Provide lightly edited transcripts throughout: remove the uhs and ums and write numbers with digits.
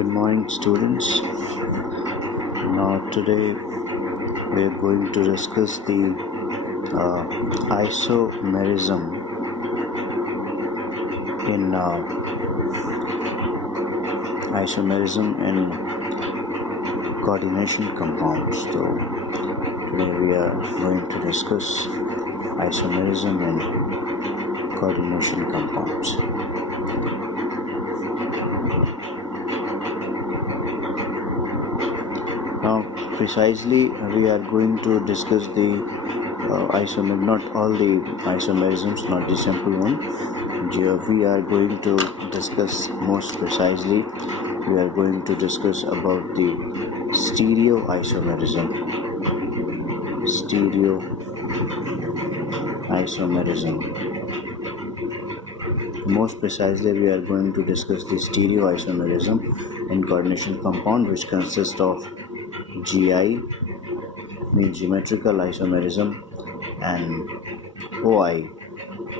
Good morning, students. Now today we are going to discuss the isomerism in coordination compounds. So today we are going to discuss isomerism in coordination compounds. Now precisely we are going to discuss the not all the isomerisms, not the simple one. We are going to discuss most precisely, we are going to discuss about the stereoisomerism. Most precisely, we are going to discuss the stereoisomerism in coordination compound, which consists of GI, means geometrical isomerism, and OI,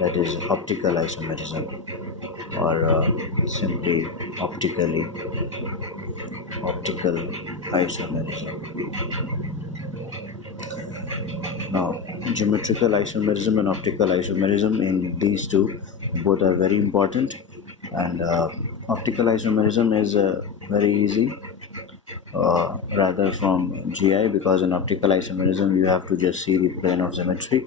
that is optical isomerism, or simply optical isomerism. Now, geometrical isomerism and optical isomerism, in these two, both are very important, and optical isomerism is very easy rather from GI, because in optical isomerism you have to just see the plane of symmetry.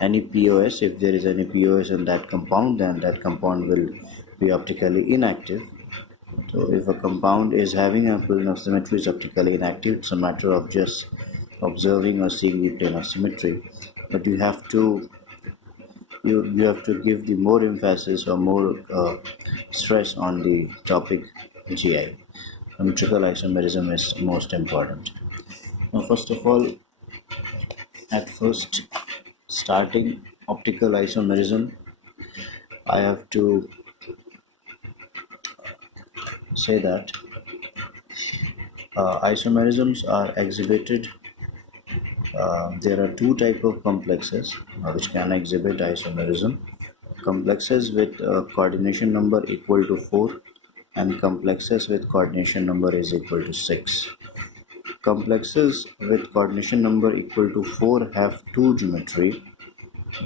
Any POS, if there is any POS in that compound, then that compound will be optically inactive. So if a compound is having a plane of symmetry is optically inactive, it's a matter of just observing or seeing the plane of symmetry. But you have to give the more emphasis or more stress on the topic GI. Geometrical isomerism is most important. Now, first of all, starting optical isomerism, I have to say that isomerisms are exhibited. There are two types of complexes which can exhibit isomerism: complexes with coordination number equal to 4 and complexes with coordination number is equal to 6. Complexes with coordination number equal to 4 have two geometry.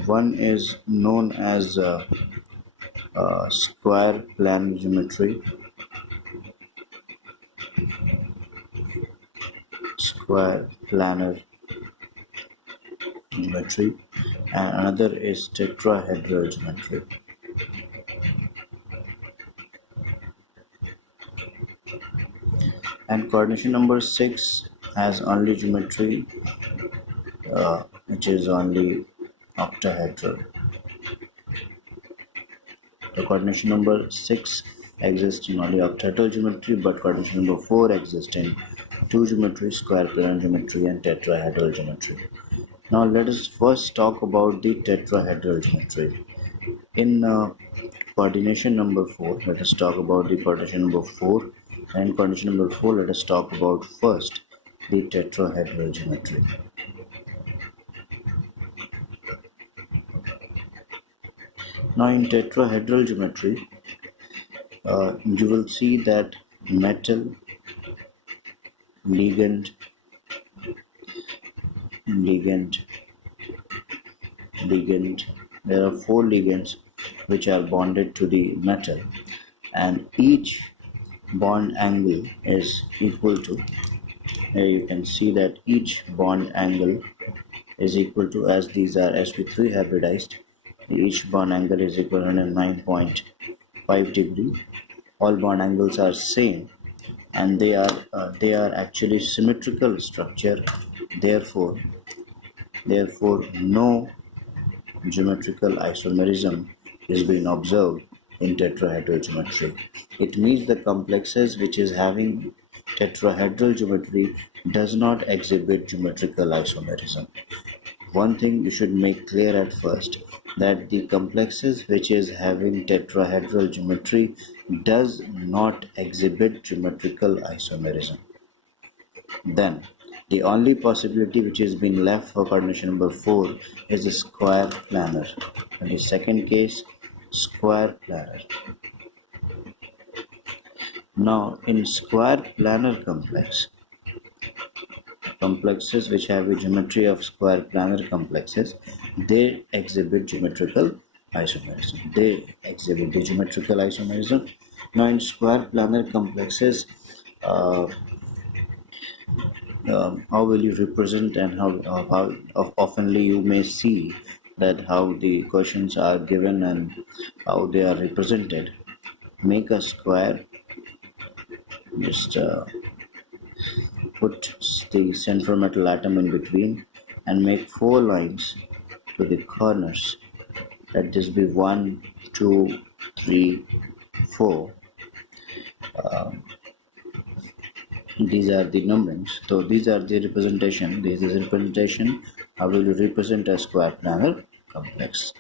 One is known as square planar geometry, and another is tetrahedral geometry. And coordination number 6 has only geometry which is only octahedral. The coordination number 6 exists in only octahedral geometry, but coordination number 4 exists in two geometry: square planar geometry and tetrahedral geometry. Now let us first talk about the tetrahedral geometry. In coordination number 4, let us talk about the coordination number 4. And in coordination number 4, let us talk about first the tetrahedral geometry. Now in tetrahedral geometry, you will see that metal, ligand, there are 4 ligands which are bonded to the metal, and each bond angle is equal to, here you can see that each bond angle is equal to, as these are sp3 hybridized, each bond angle is equal to 109.5 degree. All bond angles are same, and they are actually symmetrical structure. Therefore no geometrical isomerism is being observed in tetrahedral geometry. It means the complexes which is having tetrahedral geometry does not exhibit geometrical isomerism. One thing you should make clear at first, that the complexes which is having tetrahedral geometry does not exhibit geometrical isomerism. Then the only possibility which is being left for coordination number 4 is the square planar. In the second case, square planar. Now, in square planar complexes which have a geometry of square planar complexes, they exhibit geometrical isomerism. Now, in square planar complexes, uh, how will you represent, and how oftenly you may see that how the questions are given and how they are represented. Make a square, just put the central metal atom in between and make 4 lines to the corners. Let this be 1, 2, 3, 4. These are the numberings. So these are the representation. This is representation. How will you represent a square planar complex?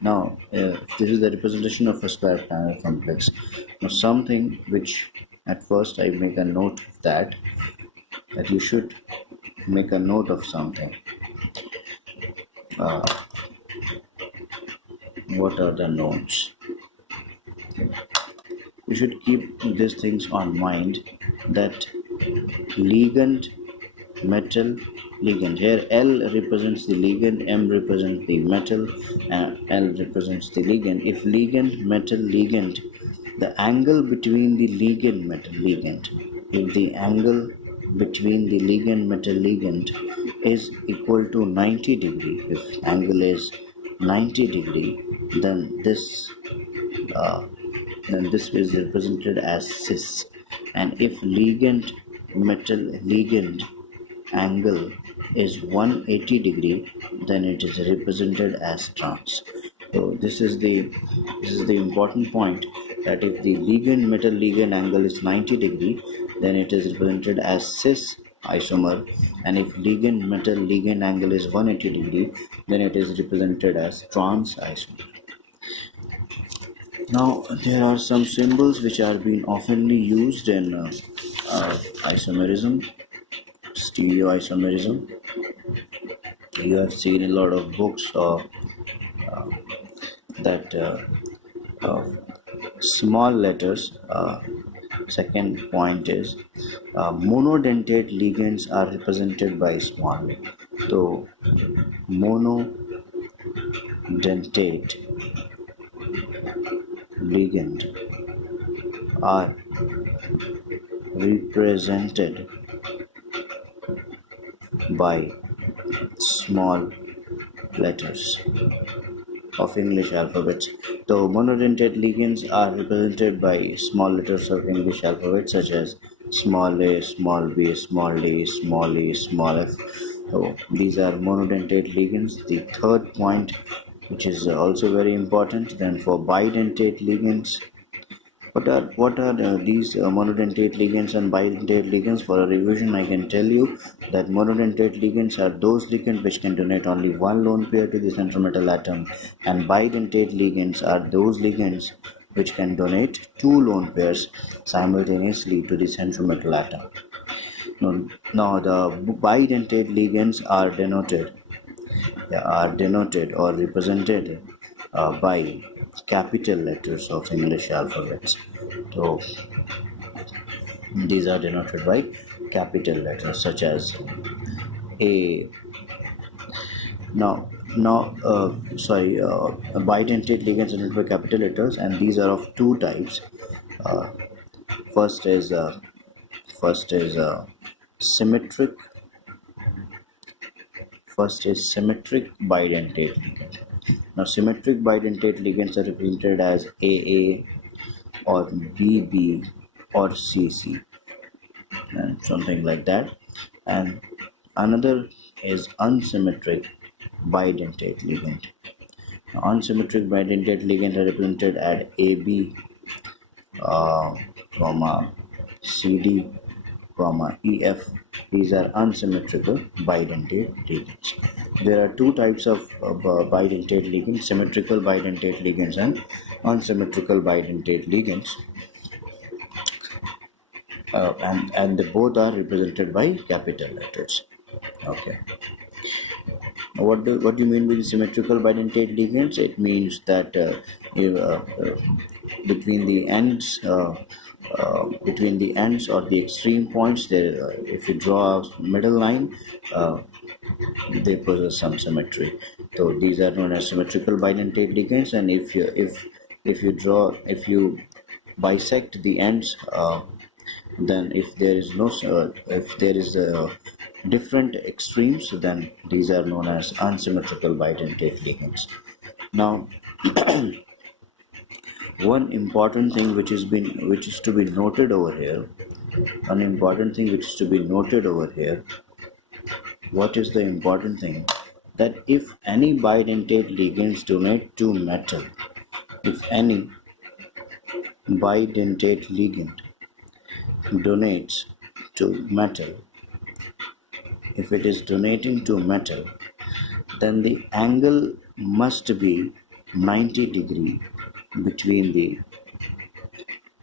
Now, this is the representation of a square planar complex. Now, something which at first I make a note of that you should make a note of something. What are the notes? You should keep these things on mind, that ligand, metal, ligand. Here L represents the ligand, M represents the metal, and L represents the ligand. If ligand, metal, ligand, the angle between the ligand, metal, ligand, if the angle between the ligand, metal, ligand is equal to 90 degree, if angle is 90 degree, then this is represented as cis. And if ligand, metal, ligand angle is 180 degree, then it is represented as trans. So this is the important point, that if the ligand, metal, ligand angle is 90 degree, then it is represented as cis isomer, and if ligand, metal, ligand angle is 180 degree, then it is represented as trans isomer. Now, there are some symbols which are being oftenly used in isomerism, stereoisomerism. You have seen a lot of books that small letters. Second point is monodentate ligands are represented by small. So, monodentate ligand are represented by small letters of English alphabets. So monodentate ligands are represented by small letters of English alphabet, such as small a, small b, small d, small e, small f. So these are monodentate ligands. The third point, which is also very important, then for bidentate ligands, what are these monodentate ligands and bidentate ligands? For a revision, I can tell you that monodentate ligands are those ligands which can donate only one lone pair to the central metal atom, and bidentate ligands are those ligands which can donate 2 lone pairs simultaneously to the central metal atom. Now the bidentate ligands are denoted or represented by capital letters of English alphabets. So these are denoted by capital letters such as A. Bidentate ligands are denoted by capital letters, and these are of two types. Uh, first is symmetric. First is symmetric bidentate ligand. Now, symmetric bidentate ligands are represented as AA or BB or CC, and something like that. And another is unsymmetric bidentate ligand. Now, unsymmetric bidentate ligand are represented at AB, CD, EF. These are unsymmetrical bidentate ligands. There are two types of bidentate ligands: symmetrical bidentate ligands and unsymmetrical bidentate ligands. And they both are represented by capital letters. Okay. What do you mean by the symmetrical bidentate ligands? It means that between the ends between the ends or the extreme points there, if you draw a middle line, they possess some symmetry. So these are known as symmetrical bidentate ligands, and if you bisect the ends, then if there is no if there is different extremes, then these are known as unsymmetrical bidentate ligands. Now, one important thing which is to be noted over here, what is the important thing? That if any bidentate ligands donate to metal, if any bidentate ligand donates to metal, if it is donating to metal, then the angle must be 90 degree between the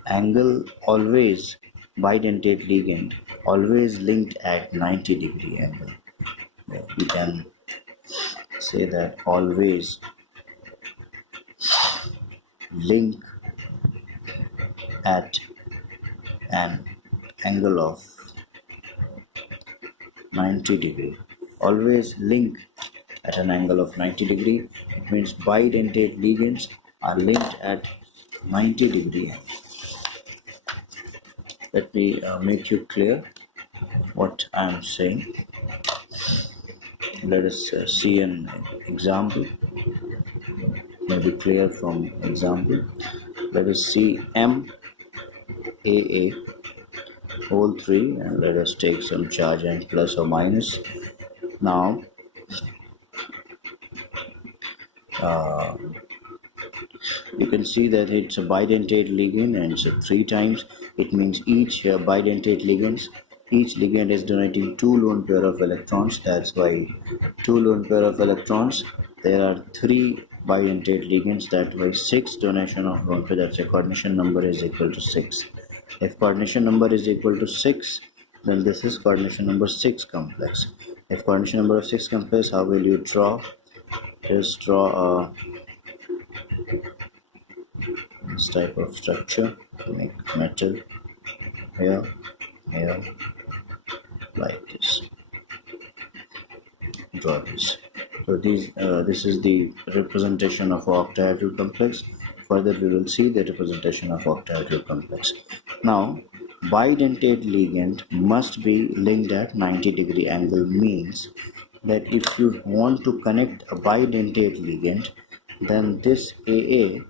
angle, always bidentate ligand always linked at 90 degree angle. We can say that always link at an angle of 90 degree. Always link at an angle of 90 degree. It means bidentate ligands are linked at 90 degree. Let me make you clear what I am saying. Let us see an example. Maybe clear from example. Let us see MAA whole 3, and let us take some charge n plus or minus. Now you can see that it's a bidentate ligand, and it's 3 times. It means each bidentate each ligand is donating 2 lone pair of electrons. That's why 2 lone pair of electrons. There are 3 bidentate ligands. That way 6 donation of lone pair. That's a coordination number is equal to 6. If coordination number is equal to 6, then this is coordination number 6 complex. If coordination number of 6 complex, how will you draw? Just draw this type of structure. Make metal here, like this. Draw this. So this is the representation of octahedral complex. Further we will see the representation of octahedral complex. Now, bidentate ligand must be linked at 90 degree angle, means that if you want to connect a bidentate ligand, then this AA,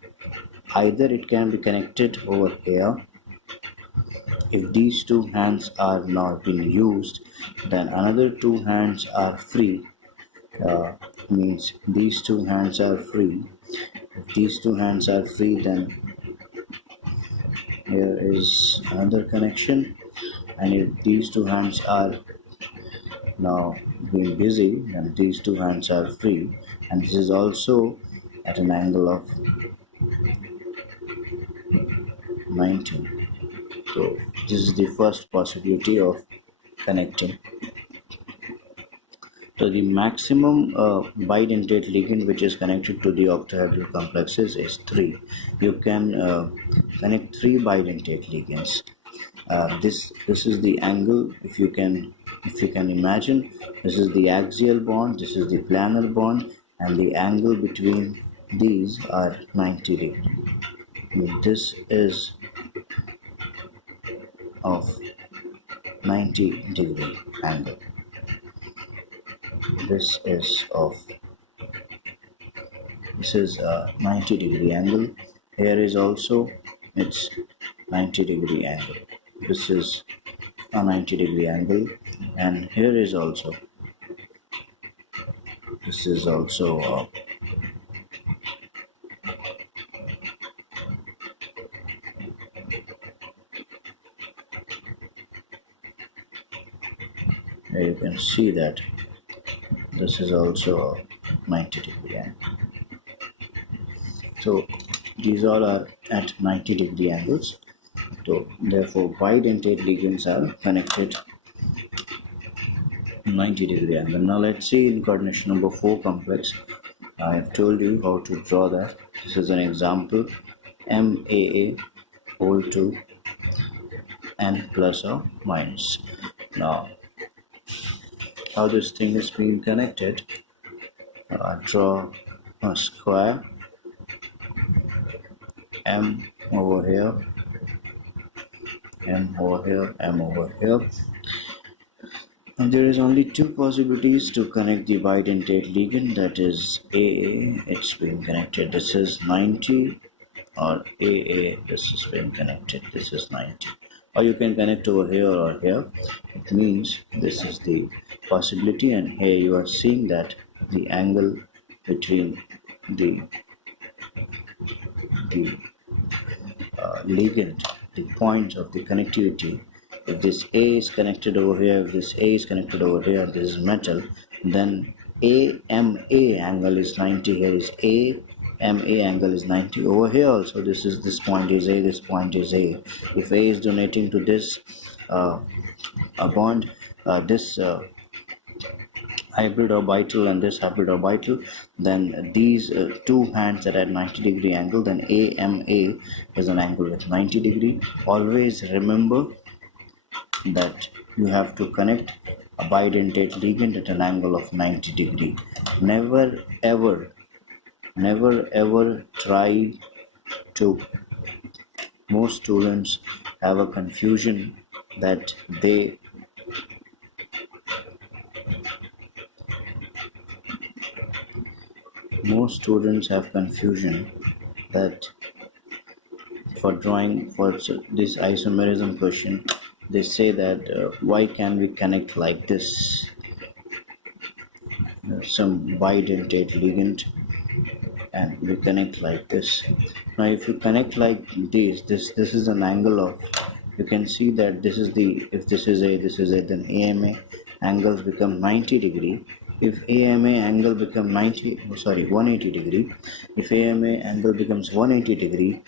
either it can be connected over here. If these 2 hands are not being used, then another 2 hands are free. Means these 2 hands are free. If these 2 hands are free, then here is another connection, and if these 2 hands are now being busy, and these 2 hands are free, and this is also at an angle of 90. So this is the first possibility of connecting. So the maximum bidentate ligand which is connected to the octahedral complexes is 3. You can connect 3 bidentate ligands. This is the angle. If you can imagine, this is the axial bond, this is the planar bond, and the angle between these are 90 degree. This is of 90 degree angle. This is 90 degree angle. Here is also it's 90 degree angle. This is a 90 degree angle, and here is also, this is also you can see that this is also a 90 degree angle. So these all are at 90 degree angles. So therefore bidentate ligands are connected 90 degree angle. Now let's see in coordination number 4 complex. I have told you how to draw that. This is an example. MAA whole 2, and plus or minus. Now, how this thing is being connected? Draw a square, M over here, M over here, M over here. And there is only two possibilities to connect the bidentate ligand, that is AA, it's been connected, this is 90, or AA, this has been connected, this is 90. Or you can connect over here or here. It means this is the possibility, and here you are seeing that the angle between the ligand, the points of the connectivity. If this A is connected over here, if this A is connected over here, this is metal, then AMA angle is 90. Here is AMA angle is 90. Over here also, this point is A, this point is A. If A is donating to this a bond, this hybrid orbital and this hybrid orbital, then these two hands that are at 90 degree angle, then AMA is an angle with 90 degree. Always remember that you have to connect a bidentate ligand at an angle of 90 degree. Never ever try to, most students have a confusion that for drawing for this isomerism question, they say that why can we connect like this, some bidentate ligand, and we connect like this. Now if you connect like this is an angle of, you can see that this is the, if this is A, then AMA angles become 90 degree. If AMA angle become 180 degree, if AMA angle becomes 180 degree,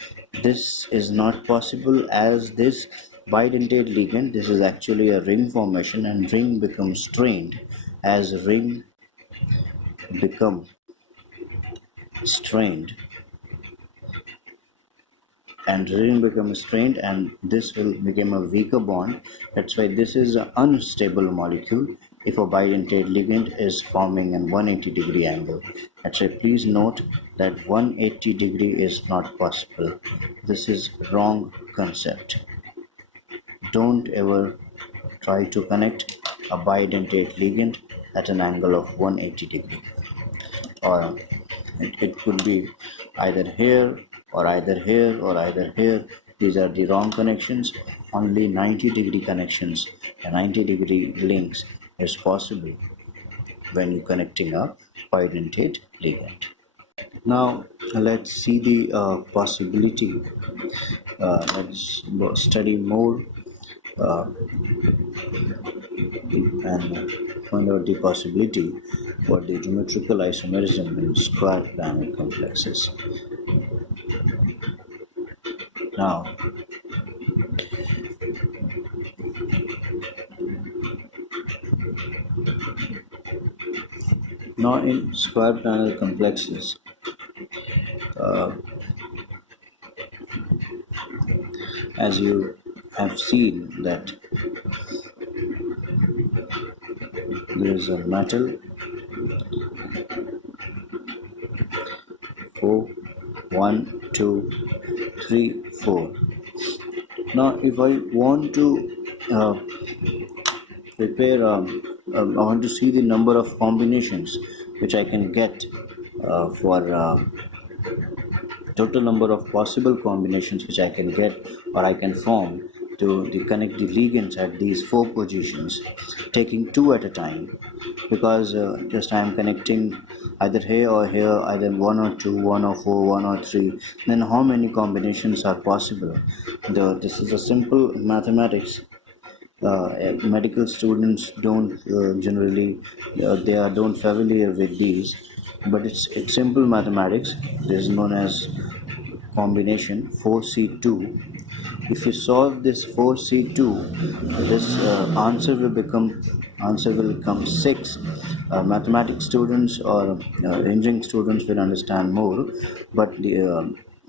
this is not possible, as this bidentate ligand, this is actually a ring formation, and ring becomes strained. As ring become strained and this will become a weaker bond. That's why this is an unstable molecule if a bidentate ligand is forming an 180 degree angle. That's why please note that 180 degree is not possible. This is wrong concept. Don't ever try to connect a bidentate ligand at an angle of 180 degree, or it could be either here or either here or either here. These are the wrong connections. Only 90 degree connections and 90 degree links is possible when you're connecting a bidentate ligand. Now let's see the possibility. Let's study more and find out the possibility for the geometrical isomerism in square planar complexes. Now in square planar complexes, as you have seen that there is a metal 4 1 2 3 4. Now if I want to prepare I want to see the number of combinations which I can get for total number of possible combinations which I can get or I can form to connect the ligands at these 4 positions, taking 2 at a time, because just I am connecting either here or here, either 1 or 2, 1 or 4, 1 or 3, then how many combinations are possible? This is a simple mathematics. Medical students don't generally don't familiar with these, but it's simple mathematics. This is known as combination 4C2. If you solve this 4C2, this answer will become 6. Mathematics students or engineering students will understand more, but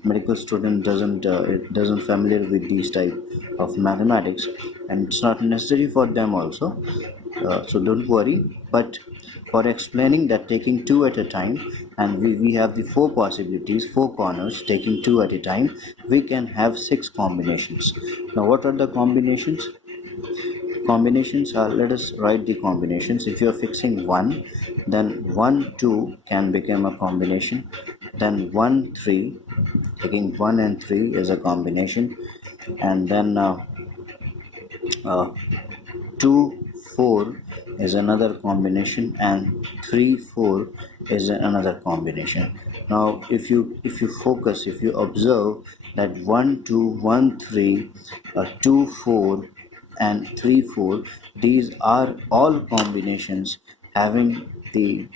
medical student doesn't familiar with these type of mathematics, and it's not necessary for them also. So don't worry. But for explaining that, taking two at a time, and we have the four possibilities, four corners, taking two at a time, we can have six combinations. Now what are the combinations? Combinations are, let us write the combinations. If you are fixing 1, then 1 2 can become a combination, then 1 3, taking 1 and 3 is a combination, and then uh, 2 4 is another combination, and 3 4 is another combination. Now if you focus, if you observe that 1 2 1 3, 2 4 and 3 4, these are all combinations having the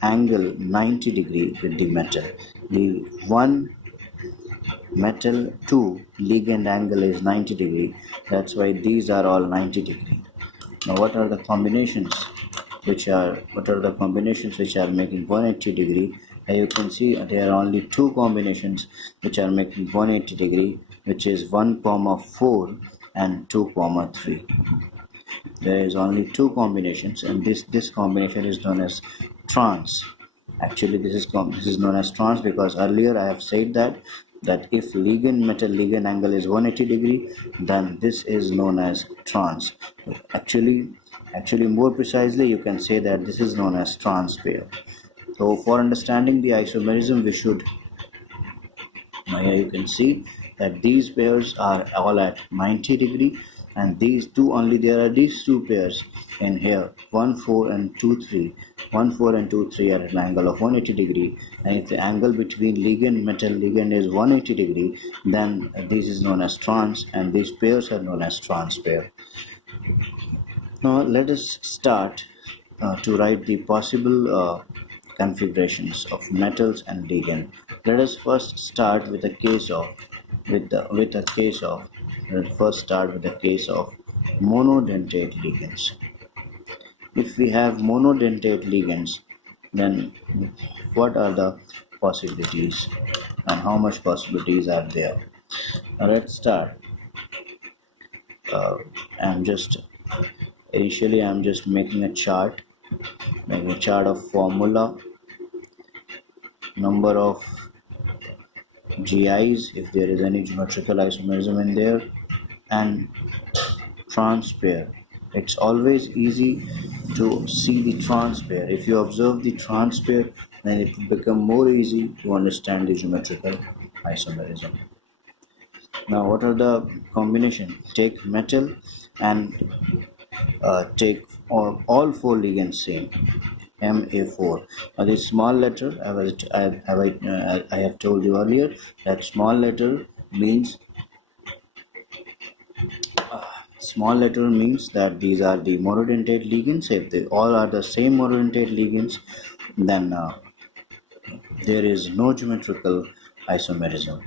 angle 90 degree with the metal. The one metal 2 ligand angle is 90 degree. That's why these are all 90 degree. Now what are the combinations which are making 180 degree? As you can see, there are only two combinations which are making 180 degree, which is 1 comma 4 and 2 comma 3. There is only two combinations, and this combination is known as trans. Actually this is known as trans because earlier I have said that if ligand metal ligand angle is 180 degree, then this is known as trans. Actually more precisely, you can say that this is known as trans pair. So for understanding the isomerism, we should, here you can see that these pairs are all at 90 degree, and these two only, there are these two pairs in here, 1 4 and 2 3. 1 4 and 2 3 are at an angle of 180 degree, and if the angle between ligand metal ligand is 180 degree, then this is known as trans, and these pairs are known as trans pair. Now let us start to write the possible configurations of metals and ligand. Let us first start with a case of monodentate ligands. If we have monodentate ligands, then what are the possibilities and how much possibilities are there? Now let's start. I'm just making a chart of formula, number of GIs if there is any geometrical isomerism in there, and trans pair. It's always easy to see the trans pair. If you observe the trans pair, then it will become more easy to understand the geometrical isomerism. Now what are the combination? Take metal and take all four ligands same, Ma4. Now this small letter, I have told you earlier that small letter means that these are the monodentate ligands. If they all are the same monodentate ligands, then there is no geometrical isomerism.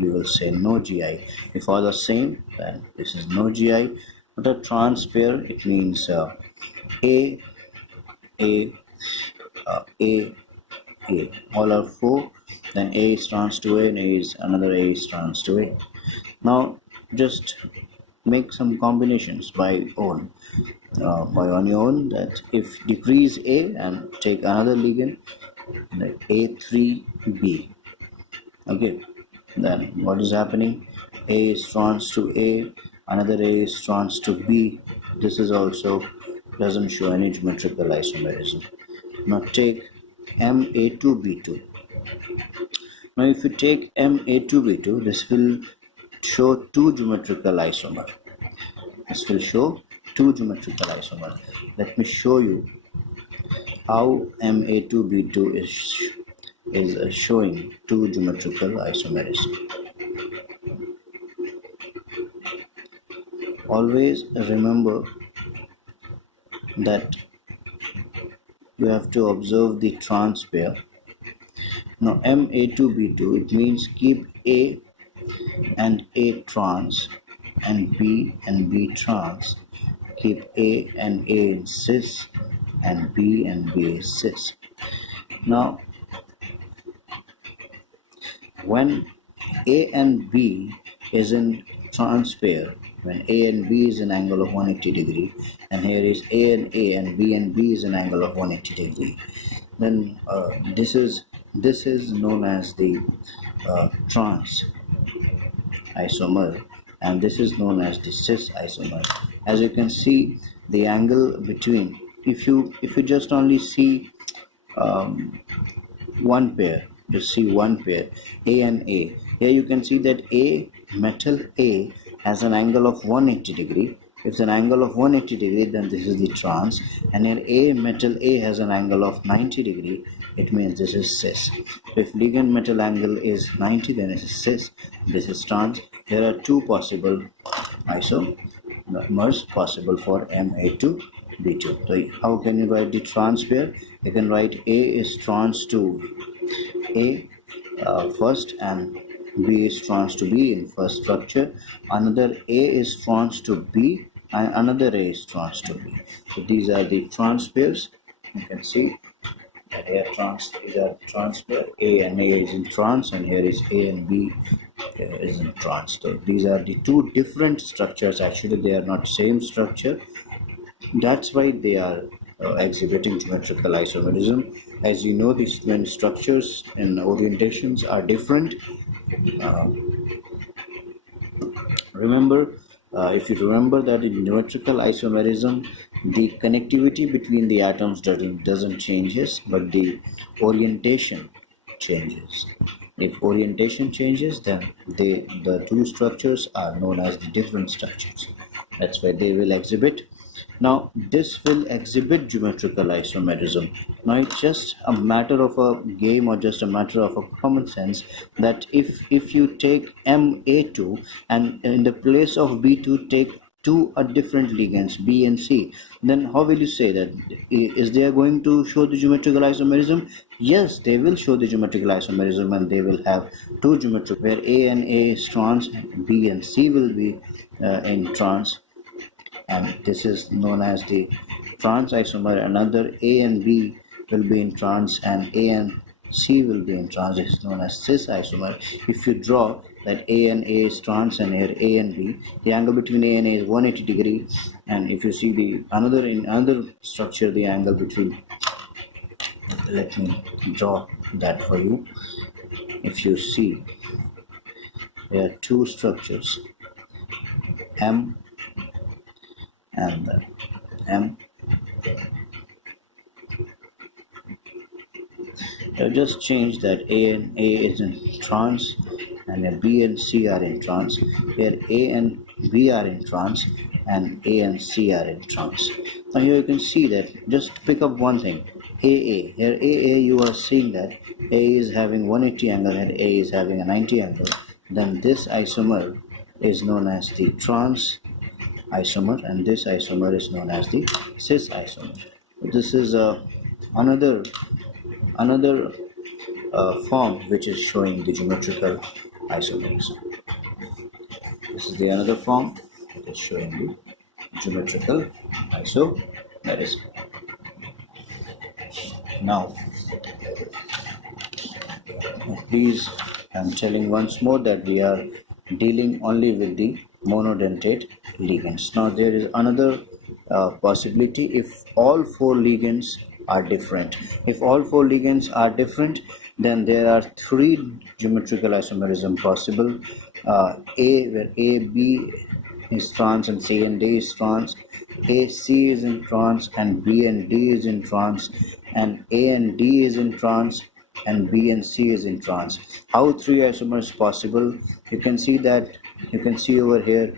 We will say no GI. If all are same, then this is no GI. But a trans pair, it means A, A, A, A. All are four. Then A is trans to A, and A is another A is trans to A. Now just make some combinations by on your own. That if decrease A and take another ligand, like A3B. Okay, then what is happening? A is trans to A, another A is trans to B. This is also doesn't show any geometrical isomerism. Now take Ma2B2. Now if you take Ma2B2, this will show two geometrical isomer. Let me show you how Ma2B2 is showing two geometrical isomerism. Always remember that you have to observe the trans pair. Now Ma2B2, it means keep A and A trans and B trans. Keep A and A in cis and B is cis. Now when A and B is in trans pair, when A and B is an angle of 180 degree, and here is A and B is an angle of 180 degree, then this is known as the trans isomer, and this is known as the cis isomer. As you can see, the angle between, if you just only see one pair, just see one pair, A and A. Here you can see that metal A has an angle of 180 degree. If it's an angle of 180 degree, then this is the trans, and here metal A has an angle of 90 degree. It means this is cis. If ligand metal angle is 90, then it is cis. This is trans. There are two possible isomers possible for Ma to B2. So how can you write the trans pair? You can write A is trans to A first, and B is trans to B in first structure. Another A is trans to B, and another A is trans to B. So these are the trans pairs. You can see that here these are trans pair. A and A is in trans, and here is A and B is in trans. So these are the two different structures. Actually, they are not same structure. That's why they are exhibiting geometrical isomerism. As you know, these when structures and orientations are different. If you remember that in geometrical isomerism, the connectivity between the atoms doesn't changes, but the orientation changes. If orientation changes, then the two structures are known as the different structures. That's why they will exhibit. Now this will exhibit geometrical isomerism. Now it's just a matter of a game, or just a matter of a common sense, that if you take Ma2 and in the place of B2 take two different ligands B and C, then how will you say that? Is they going to show the geometrical isomerism? Yes, they will show the geometrical isomerism, and they will have two geometric where A and A is trans, and B and C will be in trans, and this is known as the trans isomer. Another A and B will be in trans, and A and C will be in trans. This is known as cis isomer. If you draw that A and A is trans, and here A and B, the angle between A and A is 180 degree, and if you see the another structure, the angle between, let me draw that for you. If you see, there are two structures, M and M. I've just changed that A and A is in trans, and B and C are in trans. Here A and B are in trans, and A and C are in trans. Now here you can see that, just pick up one thing, AA. Here AA, you are seeing that A is having 180 angle and A is having a 90 angle. Then this isomer is known as the trans isomer, and this isomer is known as the cis isomer. This is another form which is showing the geometrical isomerism. This is the another form that is showing the geometrical isomerism. Now, please, I'm telling once more that we are dealing only with the monodentate ligands. Now there is another possibility. If all four ligands are different, then there are three geometrical isomerism possible. A, where A, B is trans and C and D is trans. A, C is in trans, and B and D is in trans, and A and D is in trans, and B and C is in trans. How three isomers possible? You can see over here